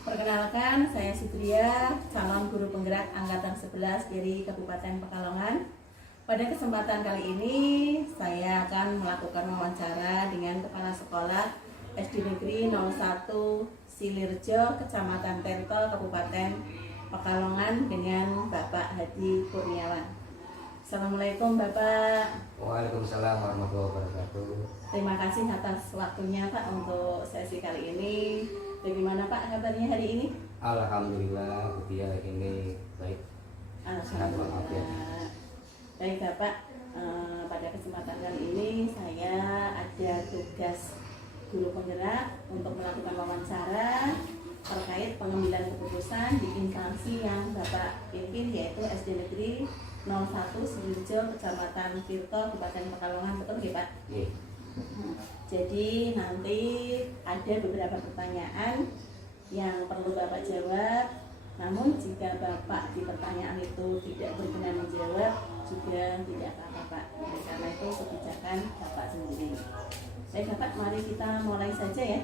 Perkenalkan, saya Sutria, calon guru penggerak Angkatan 11 dari Kabupaten Pekalongan. Pada kesempatan kali ini, saya akan melakukan wawancara dengan Kepala Sekolah SD Negeri 01 Silirjo, Kecamatan Tento, Kabupaten Pekalongan dengan Bapak Hadi Kurniawan. Assalamualaikum Bapak. Waalaikumsalam warahmatullahi wabarakatuh. Terima kasih atas waktunya Pak untuk sesi kali ini. Bagaimana Pak kabarnya hari ini? Alhamdulillah, Budia ini baik. Alhamdulillah. Baik Bapak, pada kesempatan kali ini saya ada tugas guru penggerak untuk melakukan wawancara terkait pengambilan keputusan di instansi yang Bapak pimpin, yaitu SD Negeri 01 Silirjo, Kecamatan Tirto, Kabupaten Pekalongan. Betul nggih Pak? Iya. Jadi nanti ada beberapa pertanyaan yang perlu Bapak jawab. Namun jika Bapak di pertanyaan itu tidak berkenan menjawab, juga tidak apa-apa Pak. Karena itu kebijakan Bapak sendiri. Baik Bapak, mari kita mulai saja ya.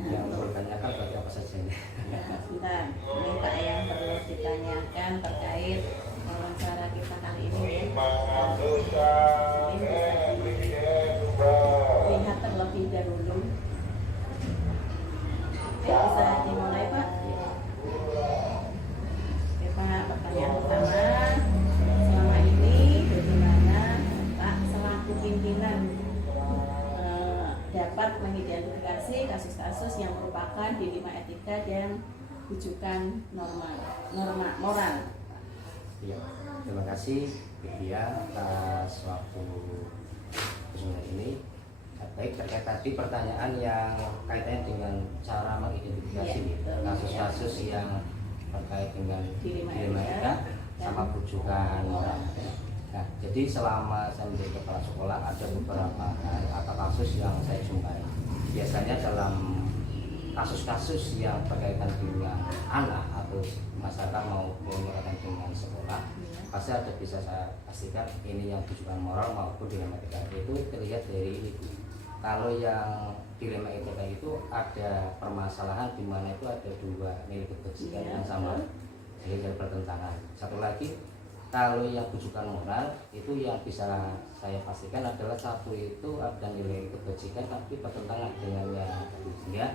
Yang bertanyakan berarti apa saja ini? Ya, sebentar. Ini Pak yang perlu ditanyakan terkait wawancara kita kali ini ya. Ini bisa dilihat terlebih dahulu. Oke, bisa dimulai Pak. Oke Pak, pertanyaan pertama. Selama ini bagaimana Pak selaku pimpinan dapat mengidentifikasi kasus-kasus yang merupakan dilema etika dan rujukan norma moral? Iya. Terima kasih Budia atas waktu kesempatan ini. Baik, terkait tadi pertanyaan yang kaitannya dengan cara mengidentifikasi kasus-kasus yang terkait dengan dilema etika sama rujukan moral. Nah, jadi selama saya menjadi kepala sekolah ada beberapa hal atau kasus yang saya jumpai. Biasanya dalam kasus-kasus yang berkaitan dengan anak atau masyarakat maupun berkaitan dengan sekolah, pasti ada, bisa saya pastikan ini yang tujuan moral maupun dilema etika. Itu terlihat dari ini. Kalau yang dilema etika itu ada permasalahan di mana itu ada dua nilai kebajikan yang sama, jadi bertentangan. Satu lagi, kalau yang rujukan moral itu yang bisa saya pastikan adalah satu itu ada nilai kebajikan tapi bertentangan dengan yang sehingga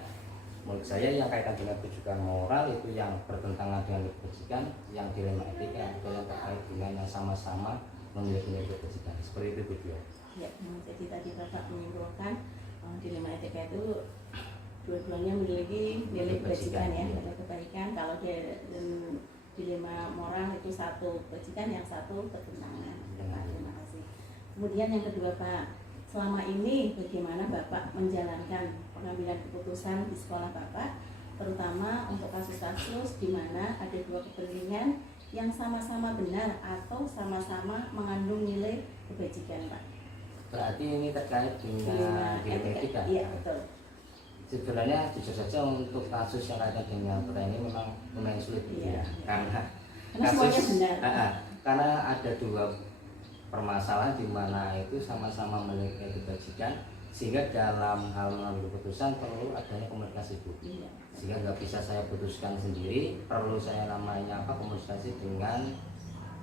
menurut saya yang kaitan dengan rujukan moral itu yang bertentangan dengan kebajikan, yang dilema etika itu yang terkait dengan yang sama-sama memiliki nilai kebajikan. Seperti itu Bu Dia. Ya, jadi tadi Bapak menyimpulkan dilema etika itu dua-duanya memiliki nilai kebajikan ya, nilai kebaikan. Kalau dia dilema moral itu satu kebajikan, yang satu bertentangan. Terima kasih. Kemudian yang kedua Pak, selama ini bagaimana Bapak menjalankan pengambilan keputusan di sekolah Bapak, terutama untuk kasus-kasus di mana ada dua kepentingan yang sama-sama benar atau sama-sama mengandung nilai kebajikan Pak? Berarti ini terkait dengan dilema etika. Iya betul. Sebenarnya jujur saja untuk kasus yang kaitan dengan pertanyaan ini memang lumayan sulit ya. Karena kasus karena ada dua permasalahan di mana itu sama-sama memiliki kebajikan, sehingga dalam hal mengambil keputusan perlu adanya komunikasi Bu. Sehingga nggak bisa saya putuskan sendiri, perlu saya namanya komunikasi dengan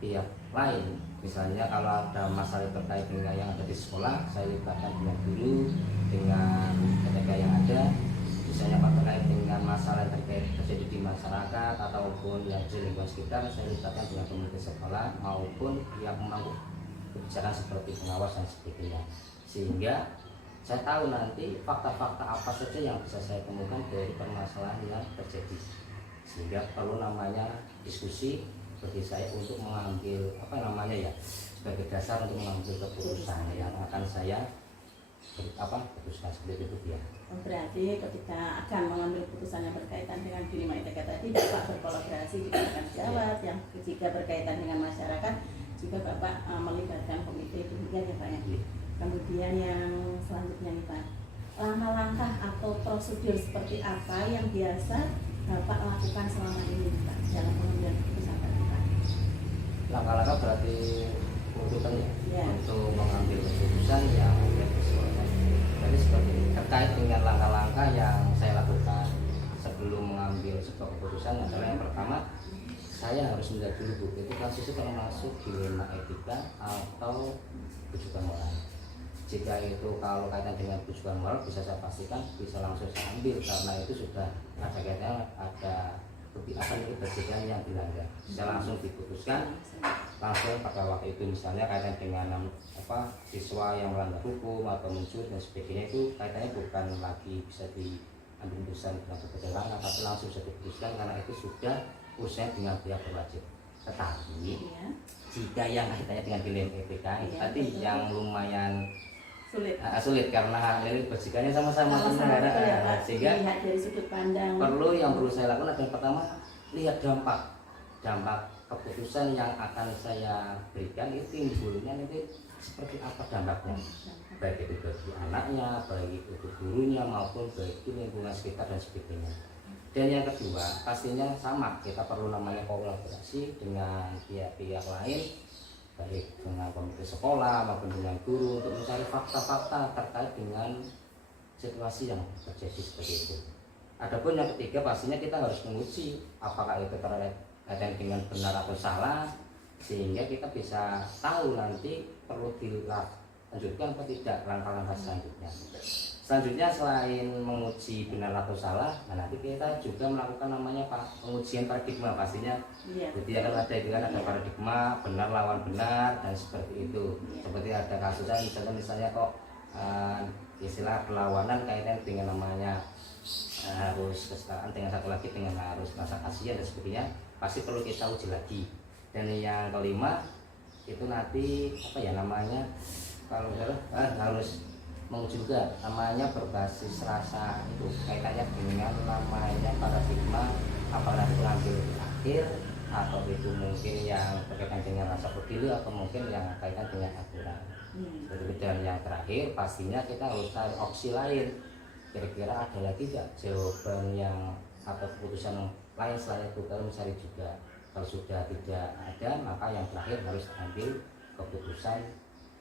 pihak lain. Misalnya kalau ada masalah terkait dengan yang ada di sekolah, saya libatkan dengan guru, dengan tenaga yang ada. Misalnya terkait dengan masalah yang terjadi di masyarakat ataupun yang di lingkungan sekitar, saya libatkan dengan komunitas sekolah maupun yang memangku kebijakan seperti pengawas dan sebagainya. Sehingga saya tahu nanti fakta-fakta apa saja yang bisa saya temukan dari permasalahan yang terjadi. Sehingga perlu namanya diskusi bagi saya untuk mengambil sebagai dasar untuk mengambil keputusan yang akan saya putuskan seperti itu ya. Berarti ketika akan mengambil keputusan yang berkaitan dengan dilema etika tadi, Bapak berkolaborasi dengan rekan sejawat, yang jika berkaitan dengan masyarakat juga Bapak melibatkan komite, demikian ya Pak ya. Kemudian yang selanjutnya nih Pak, langkah-langkah atau prosedur seperti apa yang biasa Bapak lakukan selama ini Pak dalam pengambilan keputusan tadi Pak? Langkah-langkah berarti urutan ya, untuk mengambil keputusan yang bersesuaian. Jadi seperti ini, terkait dengan langkah-langkah yang saya lakukan sebuah keputusan adalah yang pertama, saya harus melihat dulu Bu, itu kasus itu termasuk dilema etika atau rujukan moral. Jika itu kalau kaitan dengan rujukan moral bisa saya pastikan bisa langsung saya ambil karena itu sudah ada kaitannya ada kebiasaan yang dilanggar. Bisa langsung diputuskan langsung pada waktu itu, misalnya kaitan dengan siswa yang melanggar hukum atau mencuri dan sebagainya, itu kaitannya bukan lagi bisa diambil keputusan dengan kebenaran tapi langsung bisa diputuskan karena itu sudah urusannya dengan pihak berwajib. Tetapi jika yang kaitannya dengan dilema etika itu tadi yang lumayan sulit karena ini bajikanya sama-sama negara, sehingga lihat dari sudut pandang. Perlu yang perlu saya lakukan adalah pertama lihat dampak keputusan yang akan saya berikan itu timbulnya nanti seperti apa dampaknya, baik itu bagi anaknya, baik itu gurunya maupun bagi lingkungan sekitar dan sebagainya. Dan yang kedua pastinya sama, kita perlu namanya kolaborasi dengan pihak-pihak lain, baik dengan komite sekolah maupun dengan guru untuk mencari fakta-fakta terkait dengan situasi yang terjadi seperti itu. Adapun yang ketiga pastinya kita harus menguji apakah itu terkait dengan benar atau salah, sehingga kita bisa tahu nanti perlu dilanjutkan atau tidak langkah-langkah selanjutnya. Selanjutnya selain menguji benar atau salah, nanti kita juga melakukan namanya pengujian paradigma pastinya. Jadi akan ada itu kan, ada paradigma benar lawan benar dan seperti itu. Seperti ada kasusnya misalnya kok istilah perlawanan kaitan dengan namanya harus kesetaraan, dengan satu lagi dengan harus rasa kasihan dan sebagainya, pasti perlu kita uji lagi. Dan yang kelima itu nanti namanya kalau harus menguji juga namanya berbasis rasa, itu kaitannya dengan namanya paradigma, apakah itu nanti di akhir atau itu mungkin yang berkaitan dengan rasa peduli atau mungkin yang kaitan dengan aturan. Dan yang terakhir pastinya kita harus cari opsi lain, kira-kira ada lagi tidak jawaban yang atau keputusan lain selain itu, kalau mencari juga. Kalau sudah tidak ada, maka yang terakhir harus ambil keputusan.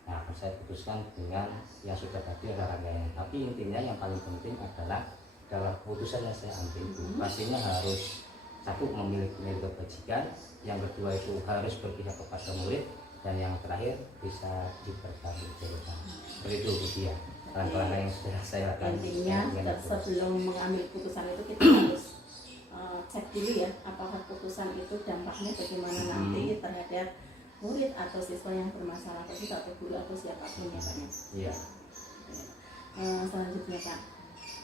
Nah, akan saya putuskan dengan yang sudah tadi ada rangkaian. Tapi intinya yang paling penting adalah dalam keputusan yang saya ambil itu pastinya harus satu memiliki nilai kebajikan, yang kedua itu harus berpihak kepada murid, dan yang terakhir bisa dipertanggungjawabkan. Seperti itu Bu Dia, langkah-langkah yang sudah saya lakukan. Intinya sebelum mengambil keputusan itu kita harus cek dulu ya, apakah keputusan itu dampaknya bagaimana nanti terhadap murid atau siswa yang bermasalah tersebut atau guru atau siapapun ya Pak. Iya. Selanjutnya Pak,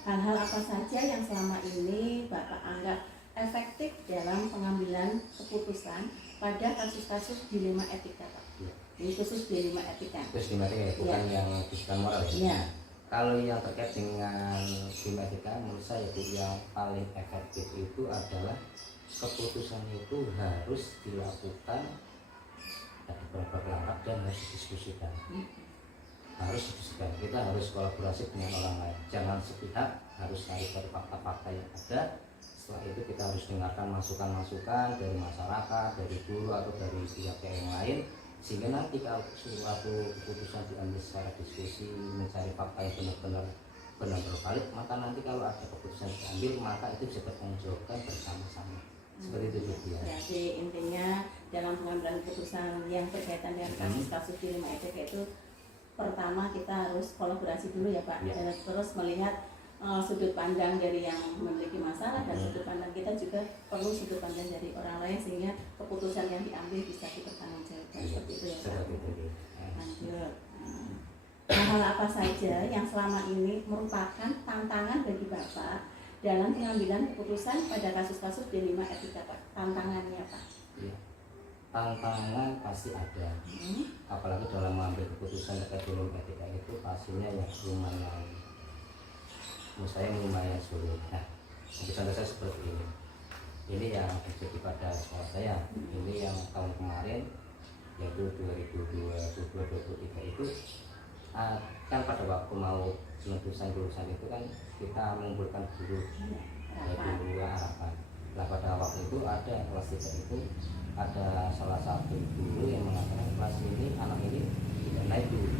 hal-hal apa saja yang selama ini Bapak anggap efektif dalam pengambilan keputusan pada kasus-kasus dilema etika Pak? Ya. Ini khusus dilema etika. Khusus dilema etika, bukan yang rujukan moral ya? Iya. Kalau yang terkait dengan dilema etika, menurut saya itu yang paling efektif itu adalah keputusan itu harus dilakukan dari beberapa langkah dan harus didiskusikan. Harus didiskusikan. Kita harus kolaborasi dengan orang lain. Jangan sepihak, harus cari fakta-fakta yang ada. Setelah itu kita harus dengarkan masukan-masukan dari masyarakat, dari guru atau dari pihak yang lain, sehingga nanti kalau suatu keputusan diambil secara diskusi, mencari fakta yang benar-benar valid, maka nanti kalau ada keputusan diambil, maka itu bisa bertanggungjawabkan bersama-sama. Seperti itu ya. Jadi intinya dalam pengambilan keputusan yang berkaitan dengan kasus-kasus dilema etika itu pertama kita harus kolaborasi dulu ya Pak, dan terus melihat sudut pandang dari yang memiliki masalah, dan sudut pandang kita juga perlu sudut pandang dari orang lain sehingga keputusan yang diambil bisa dipertanggungjawabkan. Seperti itu ya Pak. Lanjut. Hal apa saja yang selama ini merupakan tantangan bagi Bapak dalam pengambilan keputusan pada kasus-kasus dilema etika Pak? Tantangannya Pak? Ya. Tantangan pasti ada, apalagi dalam mengambil keputusan terkait dilema etika itu pastinya yang lumayan, menurut saya lumayan sulit. Nah, contoh saya seperti ini yang terjadi pada sekolah saya, ini yang tahun kemarin yaitu 2022-2023 itu kan pada waktu mau penutusan lulusan itu kan kita mengumpulkan guru yaitu guru harapan. Nah pada waktu itu ada kelas 3 itu ada salah satu guru yang mengatakan kelas ini anak ini tidak naik dulu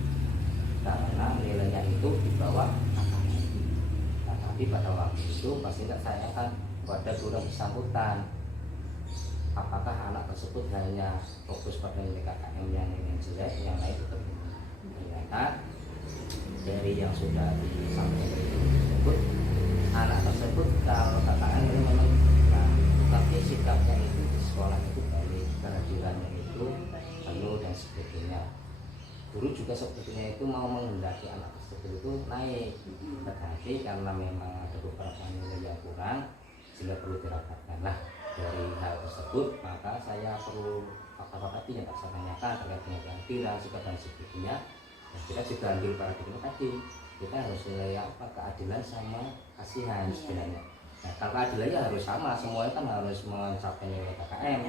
karena nilainya itu di bawah kakaknya. Tapi pada waktu itu pasti saya akan pada guru bersangkutan, apakah anak tersebut hanya fokus pada nilai KKM yang jelek, yang lain tetap. Ternyata dari yang sudah disampaikan tersebut, anak tersebut kalau KKM ini memang nah, tapi sikapnya itu di sekolah itu baik, kehadirannya itu penuh dan sebagainya. Guru juga sebetulnya itu mau menghendaki anak tersebut itu naik, tetapi karena memang ada beberapa nilai yang kurang sehingga perlu dirapatkan. Nah, dari hal tersebut maka saya perlu fakta-fakta yang tak saya tanyakan terkait dengan kehadiran, sikap dan sebagainya. Dan kita juga ambil paradigma tadi, kita harus nilai apa, keadilan sama kasihan sebenarnya. Nah, kalau keadilannya harus sama, semuanya kan harus mencapai nilai KKM.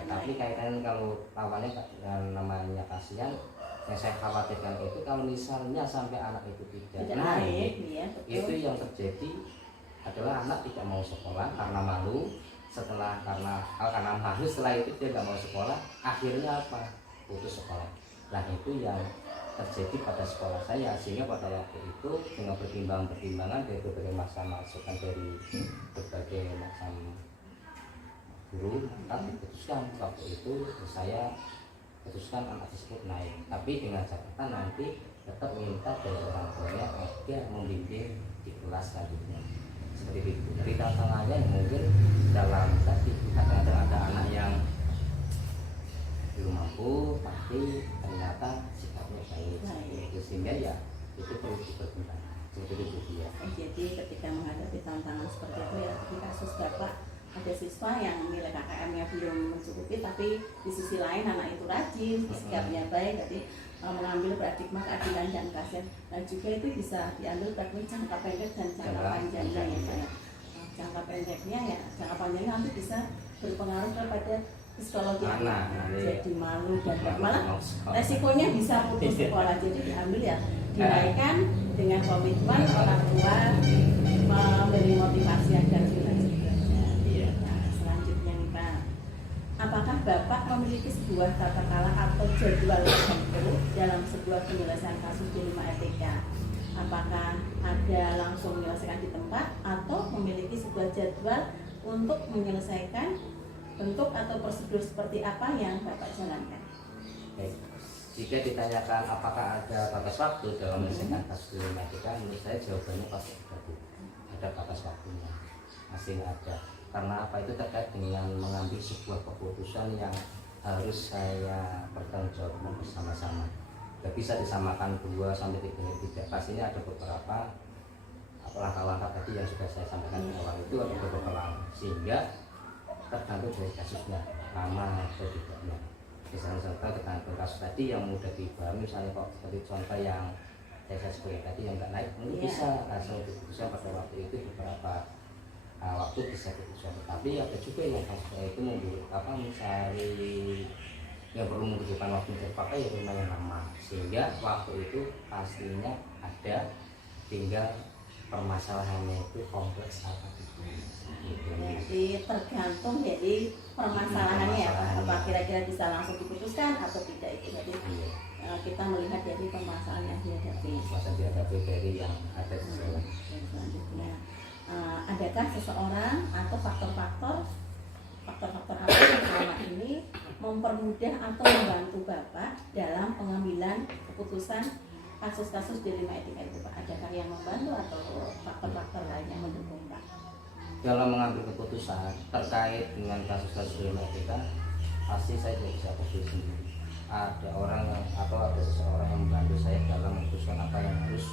Tetapi kaitan kalau awalnya namanya kasihan, yang saya khawatirkan itu kalau misalnya sampai anak itu tidak naik, itu yang terjadi adalah anak tidak mau sekolah karena malu, karena malu, setelah itu dia nggak mau sekolah, akhirnya apa? Putus sekolah. Nah itu yang terjadi pada sekolah saya, sehingga pada waktu itu dengan pertimbangan dari berbagai masukan dari berbagai macam guru, maka diputuskan waktu itu saya putuskan anak tersebut naik, tapi dengan catatan nanti tetap minta dari orang tuanya agar membimbing di kelas selanjutnya. Seperti itu. Dari tantangannya mungkin dalam tadi kadang-kadang ada anak yang belum mampu, tapi ternyata sikapnya baik. Itu sehingga ya itu perlu dipertimbangkan. Seperti itu dia. Jadi ketika menghadapi tantangan seperti itu ya, di kasus Bapak ada siswa yang nilai KKM-nya belum mencukupi, tapi di sisi lain anak itu rajin, sikapnya baik, jadi mengambil paradigma keadilan dan kasihan. Dan juga itu bisa diambil paradigma jangka pendek dan jangka panjangnya ya saya. Jangka pendeknya ya, jangka panjangnya nanti bisa berpengaruh kepada psikologi anak, jadi malu dan malah resikonya bisa putus sekolah. Jadi diambil ya, dinaikkan dengan komitmen orang tua memberi motivasi agar apakah Bapak memiliki sebuah tata cara atau jadwal tertentu dalam sebuah penyelesaian kasus di 5 ETK? Apakah ada langsung menyelesaikan di tempat atau memiliki sebuah jadwal untuk menyelesaikan bentuk atau prosedur seperti apa yang Bapak jalankan? Baik. Jika ditanyakan apakah ada batas waktu dalam menyelesaikan kasus di 5 ETK, menurut saya jawabannya pasti ada batas waktunya, masih ada. Karena apa? Itu terkait dengan mengambil sebuah keputusan yang harus saya pertanggungjawabkan bersama-sama. Tidak bisa disamakan 2 sampai 3, tidak. Pastinya ada beberapa langkah-langkah tadi yang sudah saya sampaikan di awal itu, ada beberapa langkah, sehingga tergantung dari kasusnya lama atau tidaknya. Misalnya contoh tergantung kasus tadi yang mudah dipahami, misalnya kok seperti contoh yang saya sebutkan tadi yang nggak naik, mungkin bisa langsung diputuskan pada waktu itu beberapa waktu bisa diputuskan. Tapi ada juga yang kasusnya itu mencari yang perlu membutuhkan waktu yang pakai ya lumayan lama, sehingga waktu itu pastinya ada, tinggal permasalahannya itu kompleks apa itu. Jadi tergantung dari permasalahannya ya, apa kira-kira bisa langsung diputuskan atau tidak itu. Jadi kita melihat dari permasalahan yang dihadapi dari yang ada di sana. Selanjutnya, adakah seseorang atau faktor-faktor apa yang selama ini mempermudah atau membantu Bapak dalam pengambilan keputusan kasus-kasus di 5 ETK itu Pak? Adakah yang membantu atau faktor-faktor lain yang mendukung Pak? Dalam mengambil keputusan terkait dengan kasus-kasus di 5 ETK, pasti saya tidak bisa fokus sendiri. Ada orang atau ada seseorang yang membantu saya dalam memutuskan apa yang harus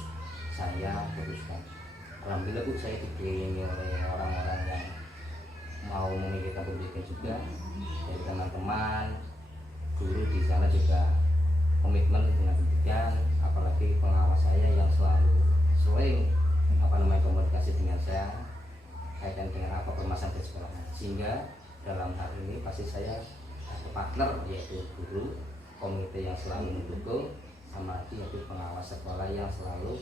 saya putuskan. Alhamdulillah Bu, saya dikelilingi oleh orang-orang yang mau memikirkan pendidikan juga, dari teman-teman, guru di sana juga komitmen dengan pendidikan, apalagi pengawas saya yang selalu sering komunikasi dengan saya kaitan dengan apa permasalahan di sekolah. Sehingga dalam hal ini pasti saya ada partner, yaitu guru, komite yang selalu mendukung, sama yaitu pengawas sekolah yang selalu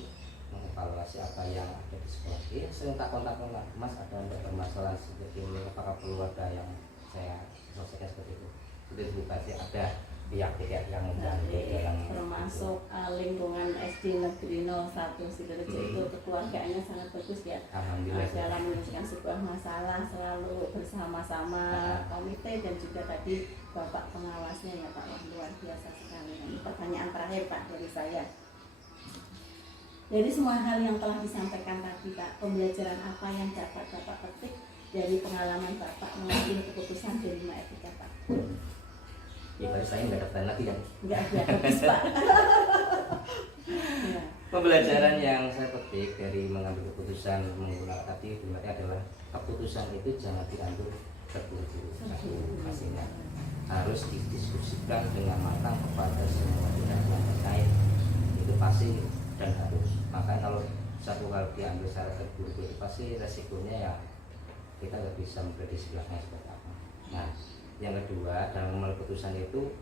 mengevaluasi apa yang ada di sekolah. Sering tak kontak Mas, ada permasalahan seperti ini, apakah perlu ada yang saya selesaikan seperti itu. Sudah pasti ada pihak-pihak yang membantu dalam termasuk lingkungan SD Negeri 01 Sidoarjo itu kekeluargaannya sangat bagus ya. alhamdulillah. Dalam menyelesaikan sebuah masalah selalu bersama-sama komite dan juga tadi Bapak pengawasnya ya Pak, yang luar biasa sekali. Ini pertanyaan terakhir Pak dari saya. Dari semua hal yang telah disampaikan tadi Pak, pembelajaran apa yang dapat Bapak petik dari pengalaman Bapak mengambil keputusan dari lima etika Pak? Ya berarti saya nggak daftar lagi kan? Nggak ada habis Pak. Ya. Pembelajaran yang saya petik dari mengambil keputusan menggunakan tadi adalah keputusan itu jangan diambil terburu-buru. Pastinya harus didiskusikan dengan matang kepada semua pihak yang terkait. Itu pasti dan harus. Maka kalau satu hal diambil secara terburu-buru pasti resikonya ya kita nggak bisa memprediksi seperti apa. Nah, yang kedua dalam mengambil keputusan itu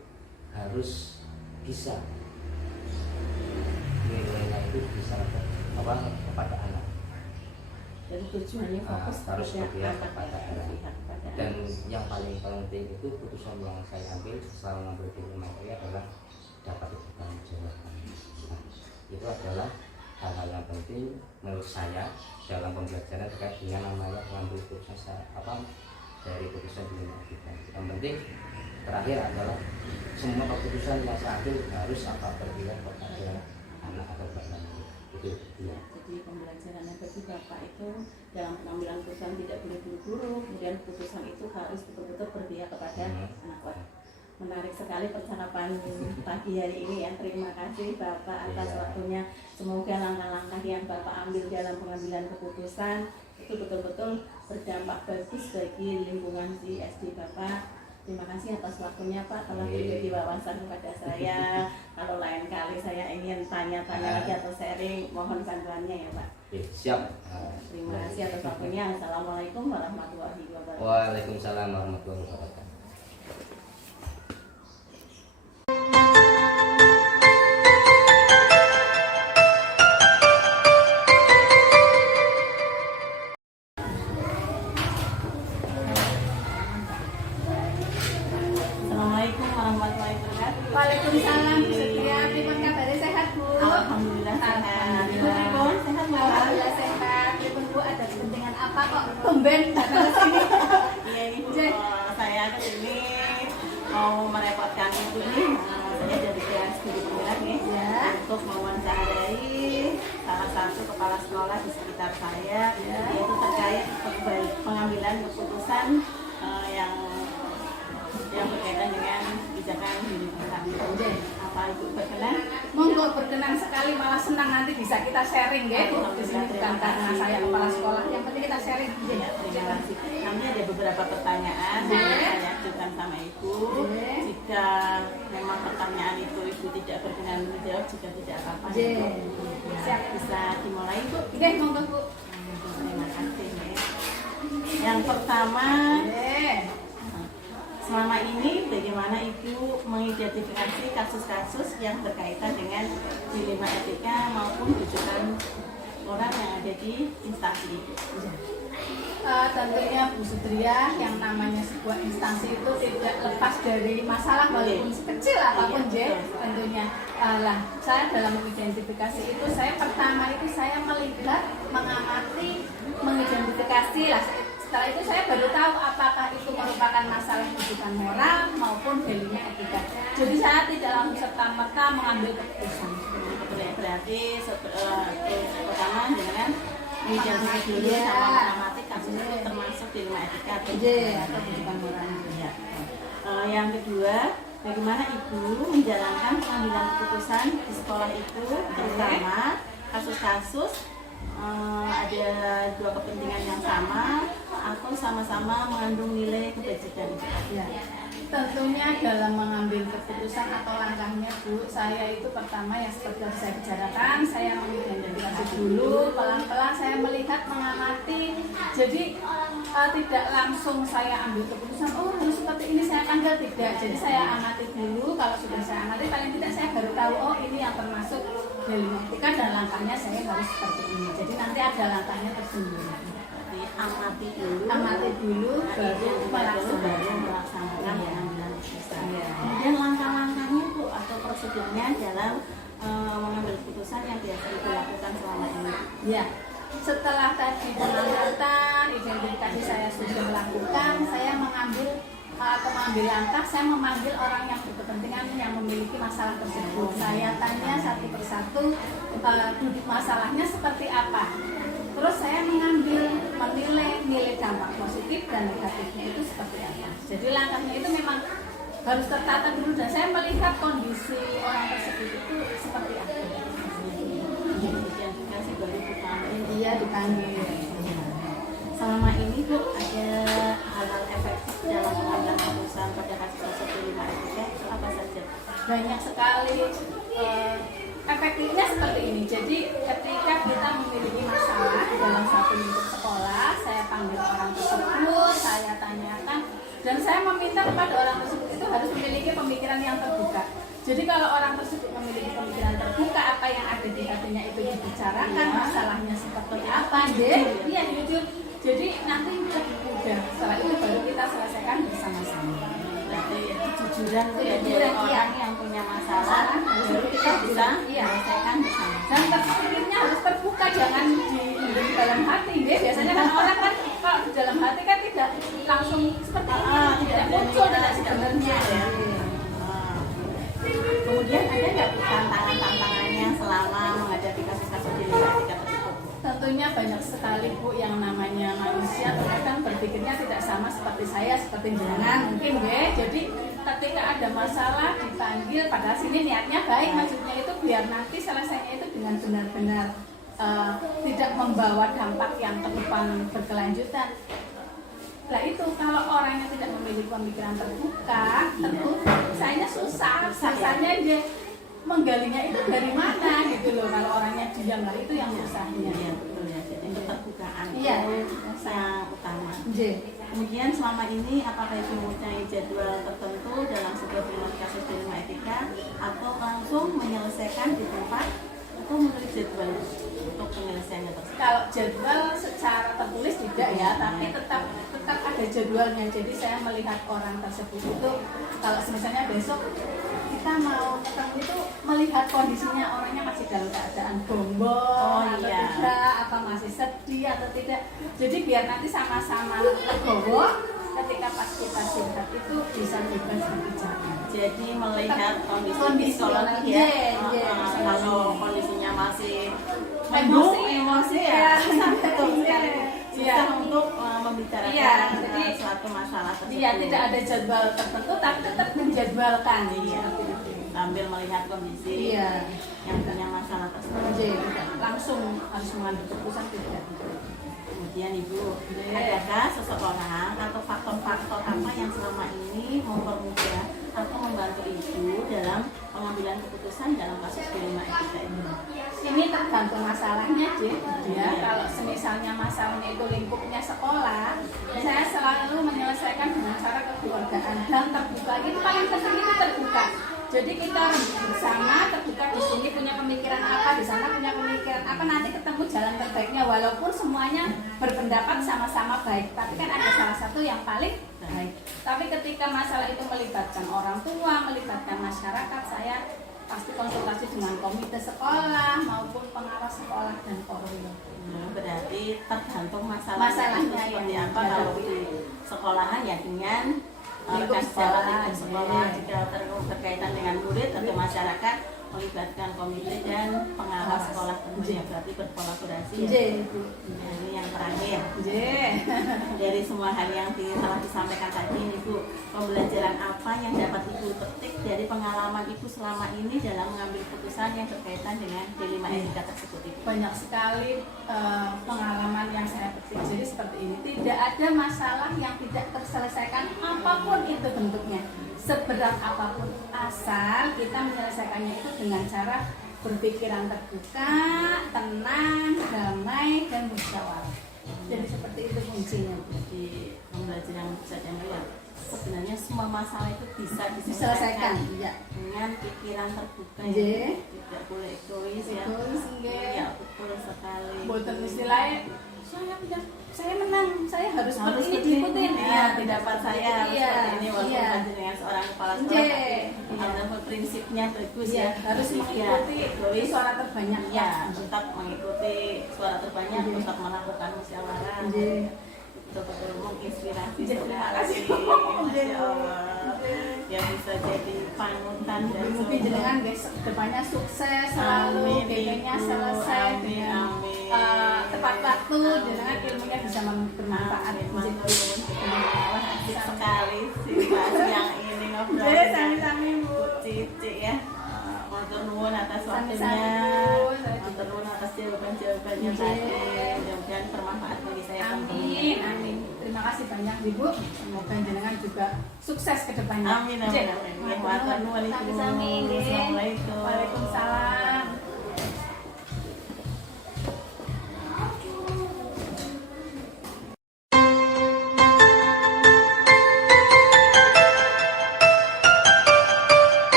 harus bisa nilainya itu bisa kepada anak. Jadi tujuannya fokus harus berpihak kepada kepada anak. Dan yang paling penting itu keputusan yang saya ambil setelah mengambil di rumah ini adalah dapat bertanggung jawab. Nah, itu adalah hal-hal yang penting menurut saya dalam pembelajaran terkait dengan namanya mengambil keputusan dari keputusan di rumah kita. Yang penting terakhir adalah semua keputusan yang saya ambil harus berpihak kepada anak atau bapak. Itu ya. Jadi pembelajarannya bagi Bapak itu dalam pengambilan keputusan tidak boleh buru-buru, kemudian keputusan itu harus betul-betul berpihak kepada anak. Menarik sekali percakapan pagi hari ini ya. Terima kasih Bapak atas waktunya. Semoga langkah-langkah yang Bapak ambil dalam pengambilan keputusan itu betul-betul berdampak bagus bagi lingkungan di SD Bapak. Terima kasih atas waktunya Pak, telah berbagi wawasan kepada saya. Kalau lain kali saya ingin tanya-tanya lagi atau sharing, mohon bantuannya ya Pak. Siap. Terima kasih atas waktunya. Assalamualaikum warahmatullahi wabarakatuh. Waalaikumsalam warahmatullahi wabarakatuh. Assalamualaikum warahmatullahi wabarakatuh. Waalaikumsalam Bu Setia, pripun kabare sehat Bu? Alhamdulillah sehat. Ibu pripun sehat Mbak? Alhamdulillah sehat. Pripun Bu, ada kepentingan apa kok tumben datang ke sini? Iya ini Bu, saya kesini mau merepotkan Ibu ini. Saya dari kelas studi penggerak nih untuk mewawancarai salah satu kepala sekolah di sekitar saya, yaitu terkait pengambilan keputusan yang berkaitan dengan kebijakan universal. Apa Ibu berkenan? Monggo berkenan sekali, malah senang nanti bisa kita sharing ya. Di sini bukan karena saya kepala sekolah, yang penting kita sharing. Ya, terima kasih. Kami ada beberapa pertanyaan yang saya ajukan sama Ibu. Jika memang pertanyaan itu Ibu tidak berkenan menjawab, jika tidak apa-apa, siap bisa dimulai Bu. Oke, monggo Bu. Terima kasih. Yang pertama, selama ini bagaimana Ibu mengidentifikasi kasus-kasus yang berkaitan dengan dilema etika maupun rujukan orang yang ada di instansi Ibu? Tentunya Bu Sutria, yang namanya sebuah instansi itu tidak lepas dari masalah walaupun sekecil apapun tentunya. Saya dalam mengidentifikasi itu, saya pertama itu saya melihat, mengamati, mengidentifikasi lah. Setelah itu saya baru tahu apakah itu merupakan masalah kebutuhan moral maupun dilema etika. Jadi saya tidak langsung serta-merta mengambil keputusan. Berarti pertama dengan mengidentifikasi dulu sama mengamati kasus itu termasuk dilema etika atau kebutuhan moral. Ya. Yang kedua, bagaimana Ibu menjalankan pengambilan keputusan di sekolah itu, terutama kasus-kasus ada dua kepentingan yang sama atau sama-sama mengandung nilai kebajikan. Ya. Tentunya dalam mengambil keputusan atau langkahnya Bu, saya itu pertama yang seperti yang saya bicarakan, saya mengidentifikasi dulu, pelan-pelan saya melihat, mengamati. Jadi tidak langsung saya ambil keputusan, oh harus seperti ini saya panggil, tidak. Jadi saya amati dulu, kalau sudah saya amati paling tidak saya baru tahu, oh ini yang termasuk dilema etika dan langkahnya saya harus seperti ini. Jadi nanti ada langkahnya tersendiri. Amati dulu, baru melaksanakan pengambilan keputusan. Kemudian langkah-langkah prosedurnya dalam mengambil keputusan yang biasa dilakukan selama ini. Ya, setelah tadi pengamatan identifikasi saya sudah melakukan, saya mengambil langkah, saya memanggil orang yang berkepentingan yang memiliki masalah tersebut. Saya tanya satu persatu duduk masalahnya seperti apa. Terus saya menilai nilai dampak positif dan negatifnya itu seperti apa. Jadi langkahnya itu memang harus tertata dulu dan saya melihat kondisi orang tersebut itu seperti apa. Identifikasi baru dipanggil. Iya, dipanggil. Selama ini Bu ada hal-hal efektif dalam pengambilan keputusan pada kasus tersebut di Etika itu apa saja? Banyak sekali. Efektifnya seperti ini. Jadi ketika kita memiliki masalah dalam satu lingkup sekolah, saya panggil orang tersebut, saya tanyakan, dan saya meminta kepada orang tersebut itu harus memiliki pemikiran yang terbuka. Jadi kalau orang tersebut memiliki pemikiran terbuka, apa yang ada di hatinya itu dibicarakan, masalahnya seperti apa, iya jujur. Jadi nanti lebih mudah. Setelah itu baru kita selesaikan bersama-sama. Berarti kejujuran dari orang yang punya masalah, baru kita bisa menyelesaikan bersama. Dan terpikirnya harus terbuka, jangan di dalam hati. Biasanya kan orang kan kalau di dalam hati kan tidak langsung seperti ini, tidak muncul, tidak sebenarnya. Kemudian ada nggak tantangannya selama menghadapi kasus-kasus di luar etika tersebut? Tentunya banyak sekali Bu, yang namanya manusia terkadang berpikirnya tidak sama seperti saya, seperti jenengan mungkin ya. Jadi ketika ada masalah dipanggil, padahal sini niatnya baik, maksudnya itu biar nanti selesainya itu dengan benar-benar tidak membawa dampak yang ke depan berkelanjutan. Nah itu kalau orangnya tidak memiliki pemikiran terbuka, saya susahnya dia menggalinya itu dari mana gitu loh. Kalau orangnya diam, lah itu yang susahnya. Iya betul ya. Jadi keterbukaan Iya, itu yang utama. Kemudian selama ini apakah itu mempunyai jadwal tertentu dalam sebuah penanganan kasus di rumah etika atau langsung menyelesaikan di tempat atau menulis jadwal untuk penyelesaiannya tersebut? Kalau jadwal secara tertulis tidak ya, tapi tetap ada jadwalnya. Jadi saya melihat orang tersebut itu kalau misalnya besok kita mau ketemu itu melihat kondisinya, orangnya masih dalam keadaan bombong atau tidak, apa masih sedih atau tidak. Jadi biar nanti sama-sama legowo, ketika pas kita curhat itu bisa bebas berbicara. Jadi melihat kondisi psikologi ya. Kalau kondisinya masih emosi ya, betul sekali. Susah untuk membicarakan suatu masalah tersebut. Iya, tidak ada jadwal tertentu, tapi tetap menjadwalkan. Iya. Sambil melihat kondisi yang punya masalah tersebut. Langsung harus mengambil keputusan tidak. Kemudian Ibu, adakah seseorang atau faktor-faktor apa yang selama ini mempermudah atau membantu Ibu dalam pengambilan keputusan dalam kasus di rumah etika ini? Ini tergantung masalahnya, ya. Kalau misalnya masalahnya itu lingkupnya sekolah, saya selalu menyelesaikan dengan cara kekeluargaan dan terbuka. Itu paling penting, itu terbuka. Jadi kita bersama terbuka, di sini punya pemikiran apa, di sana punya pemikiran apa, nanti ketemu jalan terbaiknya. Walaupun semuanya berpendapat sama-sama baik, tapi kan ada salah satu yang paling baik. Tapi ketika masalah itu melibatkan orang tua, melibatkan masyarakat, saya pasti konsultasi dengan komite sekolah maupun pengawas sekolah dan polri. Berarti tergantung masalahnya seperti apa. Kalau di sekolahan ya dengan rekan sekolah, jika berkaitan dengan murid atau masyarakat melibatkan komite dan pengawas sekolah tentunya, berarti berkolaborasi. Ini yang terakhir. Dari semua hal yang telah disampaikan tadi ini Bu, pembelajaran apa yang dapat Ibu petik dari pengalaman Ibu selama ini dalam mengambil keputusan yang berkaitan dengan dilema etika tersebut Ibu? Banyak sekali pengalaman yang saya petik. Jadi seperti ini, tidak ada masalah yang tidak terselesaikan apapun itu bentuknya, seberat apapun, asal kita menyelesaikannya itu dengan cara berpikiran terbuka, tenang, damai, dan musyawarah. Jadi seperti itu kuncinya. Jadi pembelajaran yang bisa diambil, sebenarnya semua masalah itu bisa diselesaikan dengan pikiran terbuka, tidak boleh egois ya. Ya, betul sekali. Boten istilahnya saya menang, saya harus seperti ini seperti diikutin. ya, pendapat saya harus Iya, seperti ini walaupun iya. dengan seorang kepala sekolah Iya, tapi iya. ada prinsipnya bagus Iya, ya, harus prinsipnya. mengikuti suara terbanyak. Ya, tetap mengikuti suara terbanyak, Iya. tetap melakukan musyawarah. Iya. Betul-betul menginspirasi Iya, sekali. terima kasih. Masya Allah. Ya bisa jadi panutan dan Mungkin jenengan guys kedepannya sukses selalu, Amin, BK-nya Ibu. selesai Amin, dengan amin. tepat waktu, Amin. jenengan ilmunya bisa bermanfaat. Asik sekali situasi yang ini ngobrol Jadi dengan sami-sami Bu. Bu Cici ya. Matur nuwun atas waktunya. Sami-sami, Bu. Matur nuwun atas jawaban-jawabannya tadi. Mudah-mudahan bermanfaat bagi saya. Amin, amin. Terima kasih banyak Ibu. Semoga jenengan juga sukses ke depannya. Amin, amin, amin. Matur nuwun Ibu. Sami-sami, nggih. Assalamualaikum. Waalaikumsalam.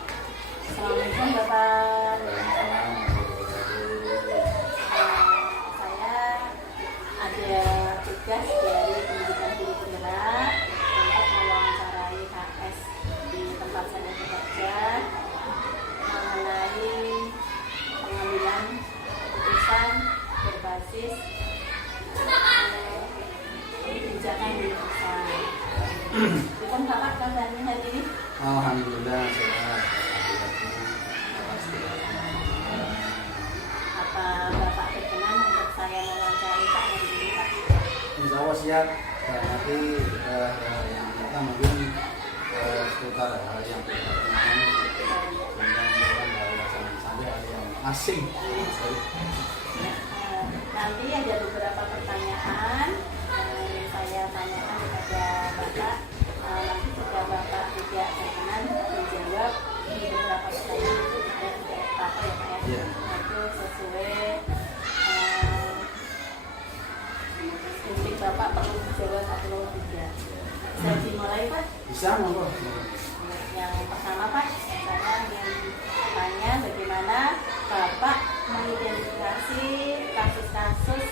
Assalamualaikum Bapak. Saya ada tugas dari Pendidikan Guru Penggerak untuk mewawancarai KS di tempat saya bekerja mengenai pengambilan keputusan berbasis kebijakan di perusahaan. Bukan Bapak kabarnya hari ini? Alhamdulillah sehat. Apa Bapak berkenan untuk saya mewawancarai Pak hari ini Pak? Insya Allah siap. Dan nanti yang kita mungkin seputar hal yang kita kenal, mudah-mudahan hal yang sampai hal yang asing. Nanti ada beberapa pertanyaan yang saya tanyakan kepada Bapak. Nanti jika Bapak tidak berkenan menjawab di beberapa pertanyaan itu tidak apa-apa ya Pak ya. Iya. Itu sesuai mungkin Bapak perlu dijawab atau tidak. Bisa dimulai Pak? Bisa monggo. Yang pertama Pak, saya ingin tanya bagaimana Bapak mengidentifikasi kasus-kasus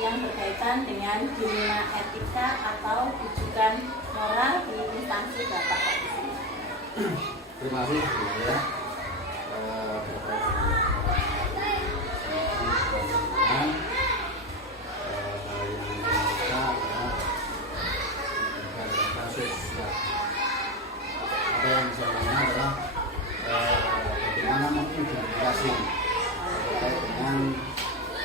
yang berkaitan dengan dilema etika atau rujukan moral di instansi Bapak Pak di sini. Terima kasih Bu ya. Apa yang saya tanya adalah bagaimana mengidentifikasi terkait dengan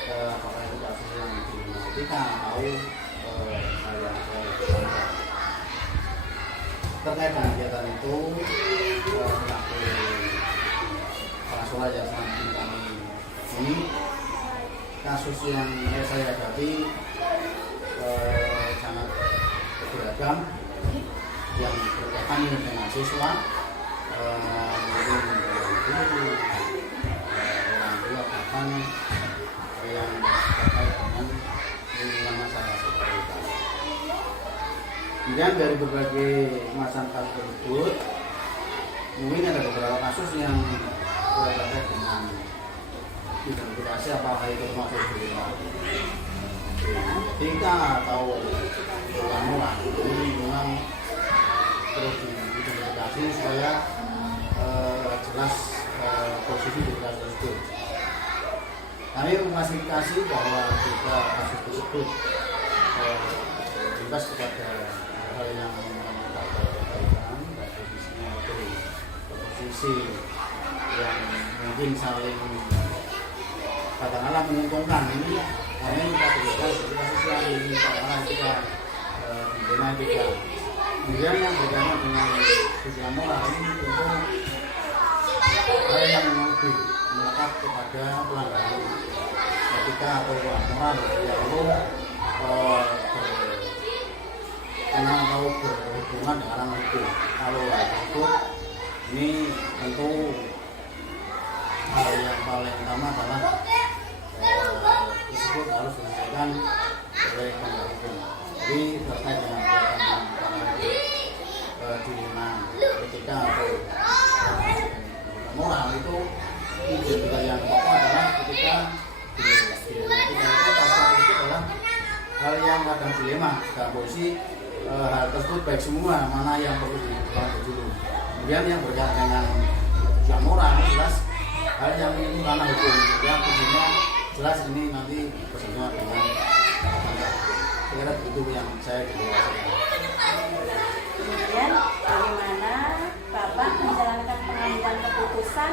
apakah itu kasus yang dinamika atau hal yang terkait dengan kegiatan itu pelaku sekolah yang sangat kami ini kasus yang saya hadapi sangat beragam yang berkaitan dengan siswa mungkin guru orang tua bahkan yang terkait dengan lingkungan masyarakat sekaligus. Kemudian dari berbagai macam kasus tersebut mungkin ada beberapa kasus yang berkaitan dengan identifikasi apakah itu termasuk etika atau moral. Ini memang terus diidentifikasi supaya jelas posisi di kasus tersebut. Kami memastikan bahwa jika kasus tersebut bebas kepada hal yang tak berkaitan dan posisinya itu posisi yang mungkin saling katakanlah menguntungkan, ini kami kita berikan kasus yang ini katakanlah kita dibina kita. Kemudian yang berkaitan dengan sosial moral ini tentu hal yang lebih melekat kepada pelanggaran etika atau moral yang perlu kenal atau berhubungan dengan orang itu. Kalau itu ini tentu hal yang paling utama adalah tersebut harus diselesaikan oleh penegak hukum. Jadi terkait dengan dilema etika atau moral itu juga yang pokok adalah ketika dilema hal yang kadang dilema dalam posisi hal tersebut baik semua, mana yang perlu dibantu dulu. Kemudian yang berkaitan dengan tujuan moral jelas hal yang ini ranah hukum, yang tentunya jelas ini nanti bersama dengan kira begitu yang saya jelaskan. Kemudian bagaimana Bapak menjalankan pengambilan keputusan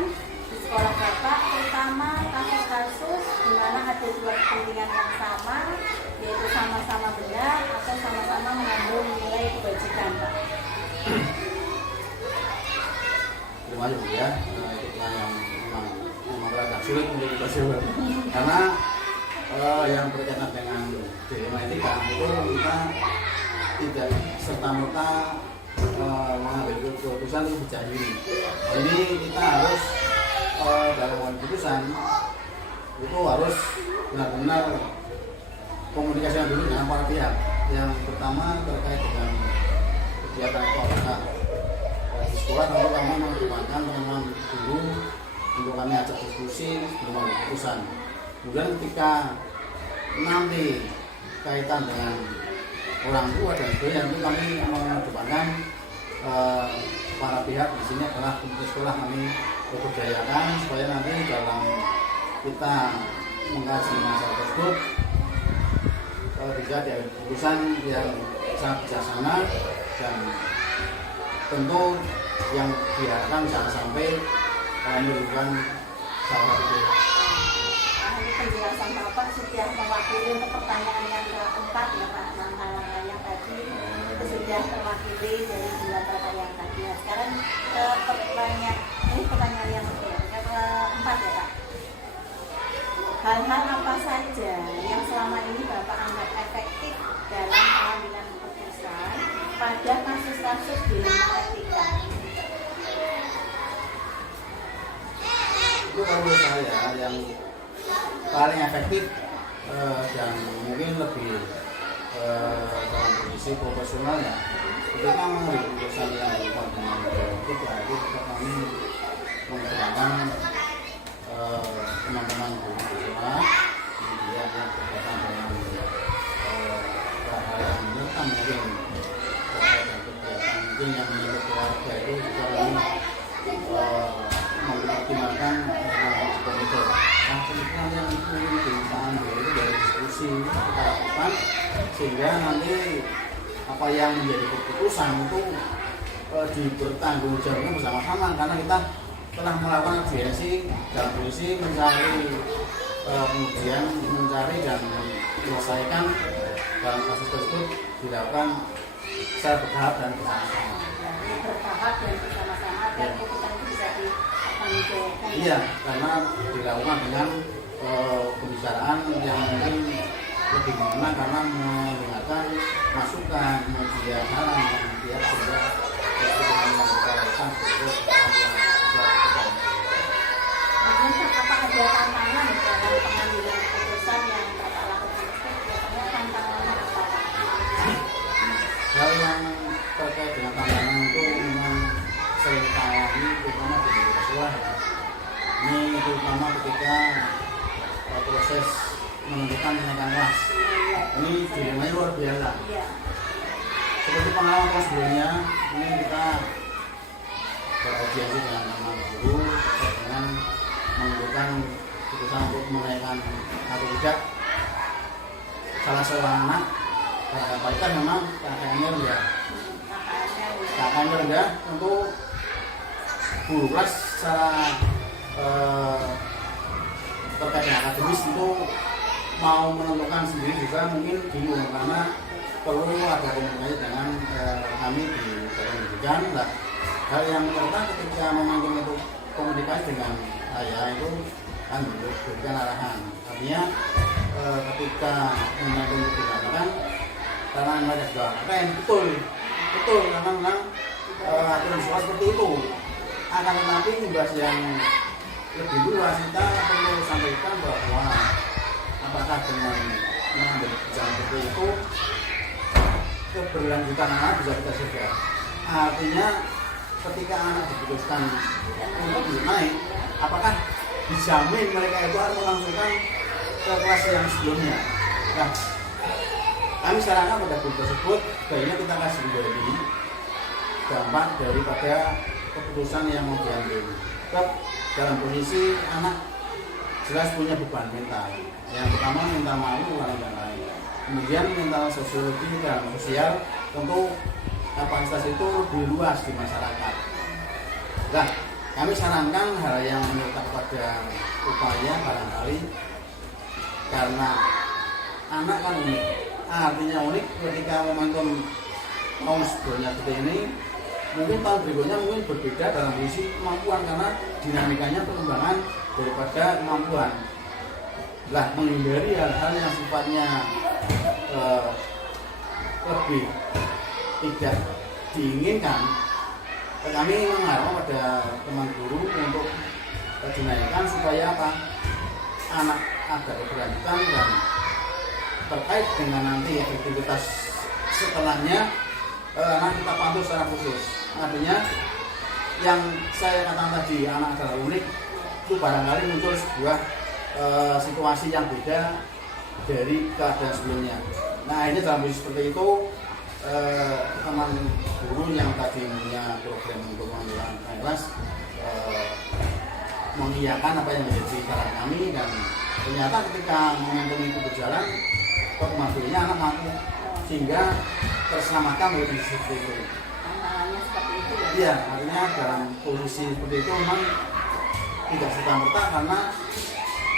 di sekolah Bapak, terutama kasus-kasus di mana ada dua kepentingan yang sama, yaitu sama-sama benar atau sama-sama mengandung nilai kebajikan, Pak. Terima kasih Bu ya, itu yang memang agak sulit untuk kita jawab karena yang berkaitan dengan dilema etika itu kita tidak serta-merta mengambil keputusan itu berjaya diri. Jadi kita harus dalam mengambil keputusan itu harus benar-benar komunikasi dulu dengan para pihak. Yang pertama terkait dengan kegiatan itu apakah di sekolah tentu kami mengembangkan teman-teman guru untuk kami ajak diskusi sebelum mengambil keputusan. Kemudian ketika nanti kaitan dengan orang tua dan sebagainya itu kami mengedepankan para pihak di sini adalah komite sekolah kami berdayakan supaya nanti dalam kita mengkaji masalah tersebut bisa diambil keputusan yang sangat bijaksana dan tentu yang diharapkan jangan sampai merugikan salah satu. Ini penjelasan Bapak sudah mewakili untuk pertanyaan yang keempat ya Pak, langkah-langkahnya tadi itu sudah terwakili dari 9 pertanyaan yang tadi. Nah, sekarang pertanyaan yang keempat ya Pak. Hal-hal apa saja yang selama ini Bapak anggap efektif dalam pengambilan keputusan pada kasus-kasus dilema etika? Itu kalau menurut saya yang paling efektif dan mungkin lebih dalam posisi profesionalnya ketika mengambil keputusan yang dengan itu berarti kami menggunakan teman-teman guru sekolah kemudian yang berkaitan dengan hal yang menyertai mungkin kegiatan mungkin yang menyebut keluarga itu juga kami mengoptimalkan komite. Nah, kemudian yang mungkin kita ambil itu dari diskusi kita lakukan sehingga nanti apa yang menjadi keputusan itu dipertanggungjawabkan bersama-sama karena kita telah melakukan audiensi dalam posisi mencari kemudian mencari dan menyelesaikan dalam kasus tersebut dilakukan secara bertahap dan bersama-sama. Bertahap dan bersama-sama dan keputusan itu bisa ditanggungjawabkan. Iya, karena dilakukan dengan pembicaraan yang mungkin lebih mengenal karena mendengarkan masukan, media saran, media sehingga dengan mengutarakan Kemudian apa ada tantangan dalam pengambilan keputusan yang Bapak lakukan tersebut? Biasanya tantangannya apa? Hal yang terkait dengan tantangan itu memang sering alami terutama di sekolah. Ini terutama ketika proses menentukan kenaikan kelas. Ini dilemanya luar biasa. Seperti pengalaman kelas sebelumnya, ini kita beraudiensi dengan teman guru terkait dengan menentukan keputusan untuk menaikkan atau tidak salah seorang anak. Karena kebaikan memang KKN-nya rendah. KKN-nya rendah untuk guru kelas secara terkait dengan akademis itu mau menentukan sendiri juga mungkin bingung karena perlu ada komunikasi dengan kami di dalam pendidikan. Nah, hal yang pertama ketika memang itu komunikasi dengan saya itu kan berikan arahan. Artinya ketika memang itu dilakukan karena mereka sudah keren betul karena memang aturan sekolah seperti itu. Akan tetapi imbas yang lebih luas kita perlu sampaikan bahwa apakah dengan mengambil kebijakan seperti itu keberlanjutan anak bisa kita jaga. Artinya ketika anak diputuskan untuk naik, apakah dijamin mereka itu harus melangsungkan ke kelas yang sebelumnya? Nah, kami sarankan pada guru tersebut baiknya kita kasih kembali dampak daripada keputusan yang mau diambil. Sebab dalam posisi anak jelas punya beban mental. Yang pertama mental malu dan lain-lain. Kemudian mental sosiologi dan sosial tentu kapasitas itu lebih luas di masyarakat. Nah, kami sarankan hal yang menetap pada upaya barangkali karena anak kan unik. Artinya unik ketika momentum tahun sebelumnya seperti ini, mungkin tahun berikutnya mungkin berbeda dalam sisi kemampuan karena dinamikanya perkembangan daripada kemampuan. Lah, menghindari hal-hal yang sifatnya lebih tidak diinginkan, kami mengharapkan pada teman guru untuk dinaikkan supaya apa? Anak ada keberlanjutan dan terkait dengan nanti aktivitas setelahnya anak kita pantau secara khusus. Artinya yang saya katakan tadi anak adalah unik itu barangkali muncul sebuah situasi yang beda dari keadaan sebelumnya. Nah ini dalam posisi seperti itu teman guru yang tadi punya program untuk pengambilan kelas mengiyakan apa yang menjadi saran kami dan ternyata ketika momentum itu berjalan kemampuannya anak mampu sehingga terselamatkan oleh seperti itu. Tantangannya seperti itu ya? Iya, artinya dalam posisi seperti itu memang tidak serta-merta karena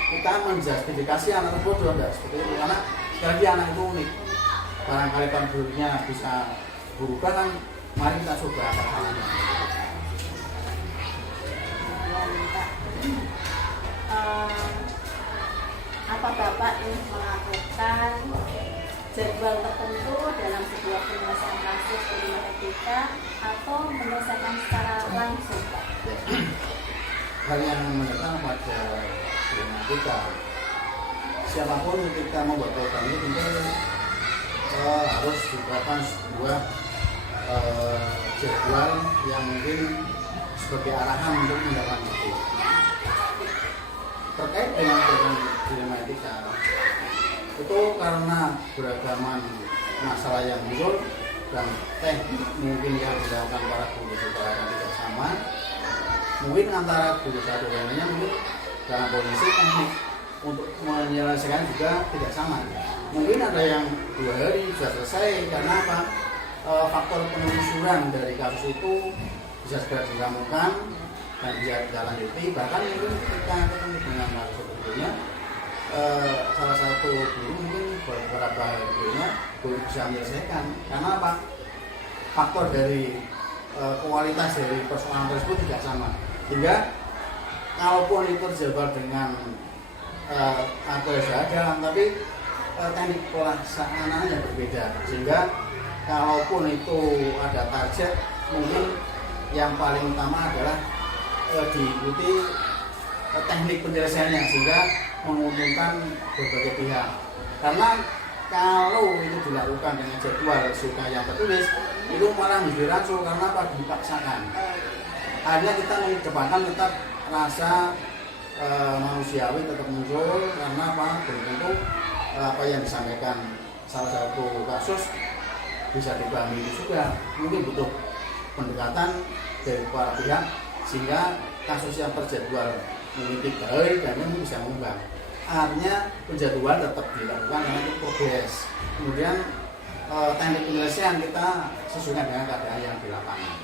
kita menjustifikasi anak tersebut tidak seperti itu karena sekali lagi anak itu unik. Barangkali tahun berikutnya bisa berubah kan, mari kita coba caranya. Apa Bapak ingin melakukan jadwal tertentu dalam sebuah penyelesaian kasus kelima etika atau menyelesaikan secara langsung Pak? Hal yang menekan pada kelima etika, siapapun ketika membuat program ini tentu harus diterapkan sebuah jadwal yang mungkin sebagai arahan untuk menindaklanjuti. Terkait dengan program dilema etika itu karena beragaman masalah yang muncul dan teknik mungkin yang dilakukan para guru juga yang tidak sama, mungkin antara guru satu dan lainnya mungkin dalam kondisi teknik untuk menyelesaikan juga tidak sama. Mungkin ada yang 2 hari sudah selesai karena apa? Faktor penelusuran dari kasus itu bisa segera diramukan dan bisa dilanjuti. Bahkan mungkin ketika ketemu dengan kasus sebelumnya, salah satu guru mungkin beberapa gurunya belum bisa menyelesaikan karena apa? Faktor dari kualitas dari persoalan tersebut tidak sama. Sehingga kalaupun itu terjawab dengan ada jalan, tapi teknik pelaksanaannya berbeda. Sehingga kalaupun itu ada target, mungkin yang paling utama adalah diikuti teknik penyelesaiannya sehingga menguntungkan berbagai pihak. Karena kalau itu dilakukan dengan jadwal suka yang tertulis, itu malah menjadi rancu karena apa? Dipaksakan. Akhirnya kita mengedepankan tetap rasa manusiawi tetap muncul karena apa? Belum tentu apa yang disampaikan salah satu kasus bisa dipahami juga. Mungkin butuh pendekatan dari para pihak sehingga kasus yang terjadwal menitik baik dan yang bisa mengembang. Artinya penjadwalan tetap dilakukan karena itu progres. Kemudian teknik penyelesaian kita sesuai dengan keadaan yang di lapangan.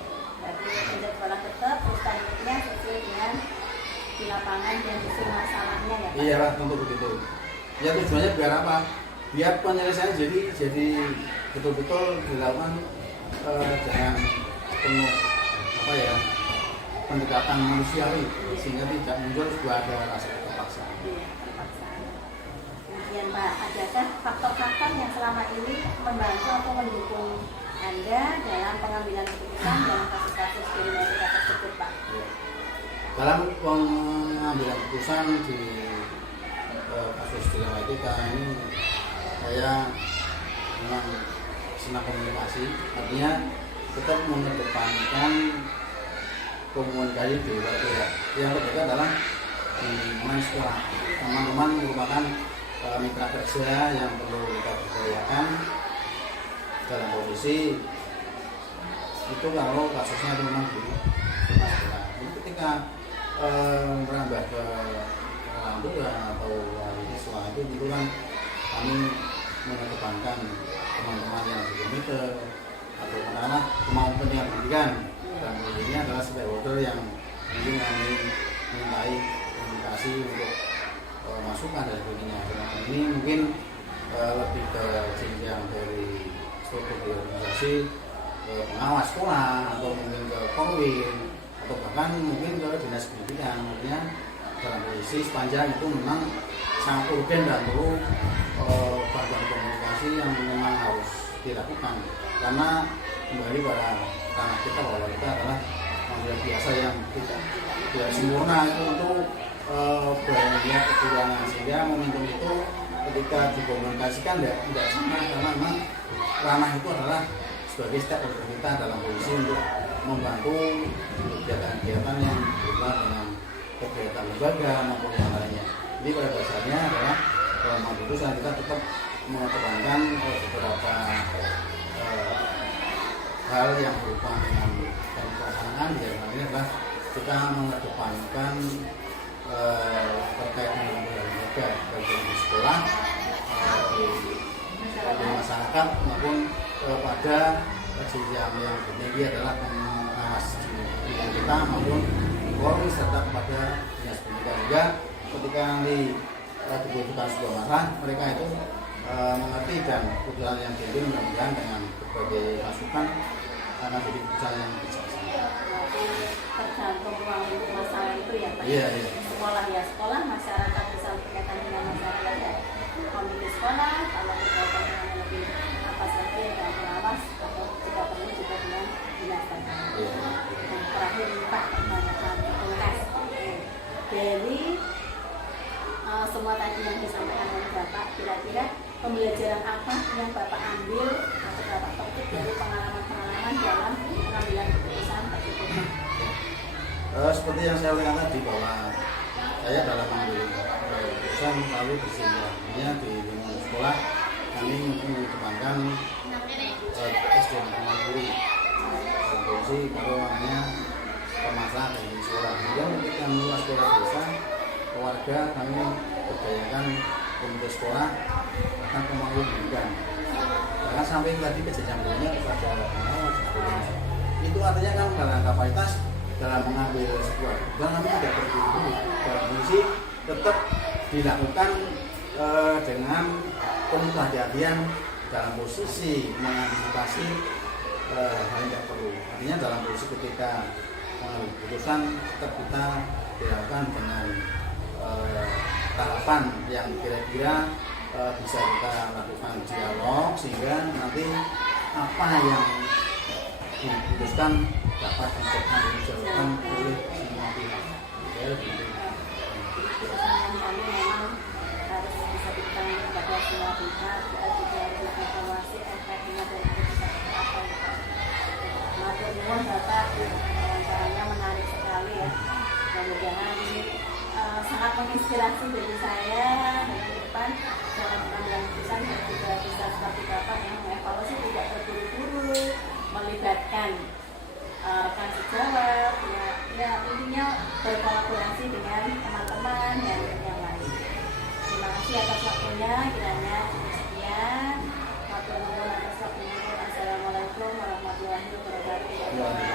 Berarti penjadwalan tetap, terus tekniknya sesuai dengan di lapangan dan sesuai masalahnya ya Pak? Iya, tentu begitu. Ya tujuannya biar apa? Biar penyelesaian jadi betul-betul dilakukan dengan penuh apa ya? Pendekatan manusiawi sehingga tidak muncul sebuah ada rasa terpaksaan. Iya, terpaksaan. Kemudian Pak, adakah faktor-faktor yang selama ini membantu atau mendukung Anda dalam pengambilan keputusan dalam kasus-kasus kelima etika tersebut Pak? Dalam pengambilan keputusan di kasus kelima etika ini saya memang senang komunikasi, artinya tetap mengedepankan komunikasi di luar pihak. Yang ketiga adalah di sekolah. Teman-teman merupakan mitra kerja yang perlu kita berdayakan evaluasi itu kalau kasusnya itu memang di sekolah. Jadi ketika merambah ke orang tua atau wali siswa itu kan kami mengedepankan teman-teman yang berkomite atau anak-anak kemampuan pendidikan, dan ini adalah stakeholder yang mungkin kami mintai komunikasi untuk masukan dari sebagainya. Ini mungkin lebih ke jenjang dari struktur di organisasi, pengawas sekolah, atau mungkin ke Polwin, atau bahkan mungkin ke dinas pendidikan. Artinya dalam posisi sepanjang itu memang sangat urgen dan perlu bantuan komunikasi yang memang harus dilakukan, karena kembali pada tanah kita bahwa kita adalah manusia biasa yang tidak sempurna itu untuk banyak kekurangan, sehingga momentum itu ketika dikomunikasikan tidak sama, karena memang ranah itu adalah sebagai stakeholder kita dalam posisi untuk membantu kegiatan-kegiatan yang berhubungan dengan kegiatan lembaga maupun yang lainnya. Jadi pada dasarnya adalah dalam keputusan kita tetap mengedepankan beberapa hal yang berhubungan dengan pelaksanaan. Di antaranya adalah kita mengedepankan terkait dengan lembaga baik di sekolah, di masyarakat maupun pada jenjang yang tinggi adalah pengawas pendidikan kita maupun Polri serta kepada dinas pendidikan, juga ketika nanti dibutuhkan sebuah masalah mereka itu mengerti, dan keputusan yang diambil mudah-mudahan dengan berbagai masukan akan jadi keputusan yang bijaksana. Tergantung ruang lingkup masalah itu ya Pak. Iya. Sekolah ya sekolah, masyarakat bisa berkaitan dengan masyarakat ya komite sekolah, kalau berkaitan dengan lebih apa saja yang pengawas, atau jika perlu juga dengan dinas pendidikan. Yang terakhir Pak, pertanyaan tugas dari semua tadi yang disampaikan oleh Bapak, kira-kira pembelajaran apa yang Bapak ambil atau Bapak petik dari pengalaman-pengalaman dalam pengambilan keputusan tersebut? Seperti yang saya katakan tadi, bahwa saya dalam mengambil keputusan lalu bersinarnya di lingkungan sekolah, kami mengedepankan SDM ramah guru, solusi kalau namanya permasalahan di sekolah. Kemudian ketika meluas sekolah desa, keluarga kami berdayakan komite sekolah akan kemampuan pendidikan, bahkan sampai tadi kejadian berikutnya kepada pengawas. Itu artinya kan dalam kapasitas dalam mengambil sebuah keputusan kami tidak berdiri dalam kondisi tetap dilakukan dengan penuh kehati-hatian dalam posisi mengantisipasi hal yang tidak perlu. Artinya dalam posisi ketika mengambil keputusan tetap kita dilakukan dengan tahapan yang kira-kira bisa kita lakukan dialog, sehingga nanti apa yang diputuskan dapat dijalankan oleh semua pihak. Keputusan kami memang harus bisa diketahui kepada semua pihak, juga harus evaluasi efeknya dari keputusan apa itu. Matur nuwun Bapak, wawancaranya menarik sekali ya. Mudah-mudahan ini sangat menginspirasi bagi saya dan ke depan dalam pengambilan keputusan, dan juga bisa seperti Bapak yang mengevaluasi tidak terburu-buru, melibatkan rekan sejawat, ya intinya berkolaborasi dengan teman-teman dan yang lain. Terima kasih atas waktunya, kiranya sekian. Matur nuwun atas waktunya. Assalamualaikum warahmatullahi wabarakatuh.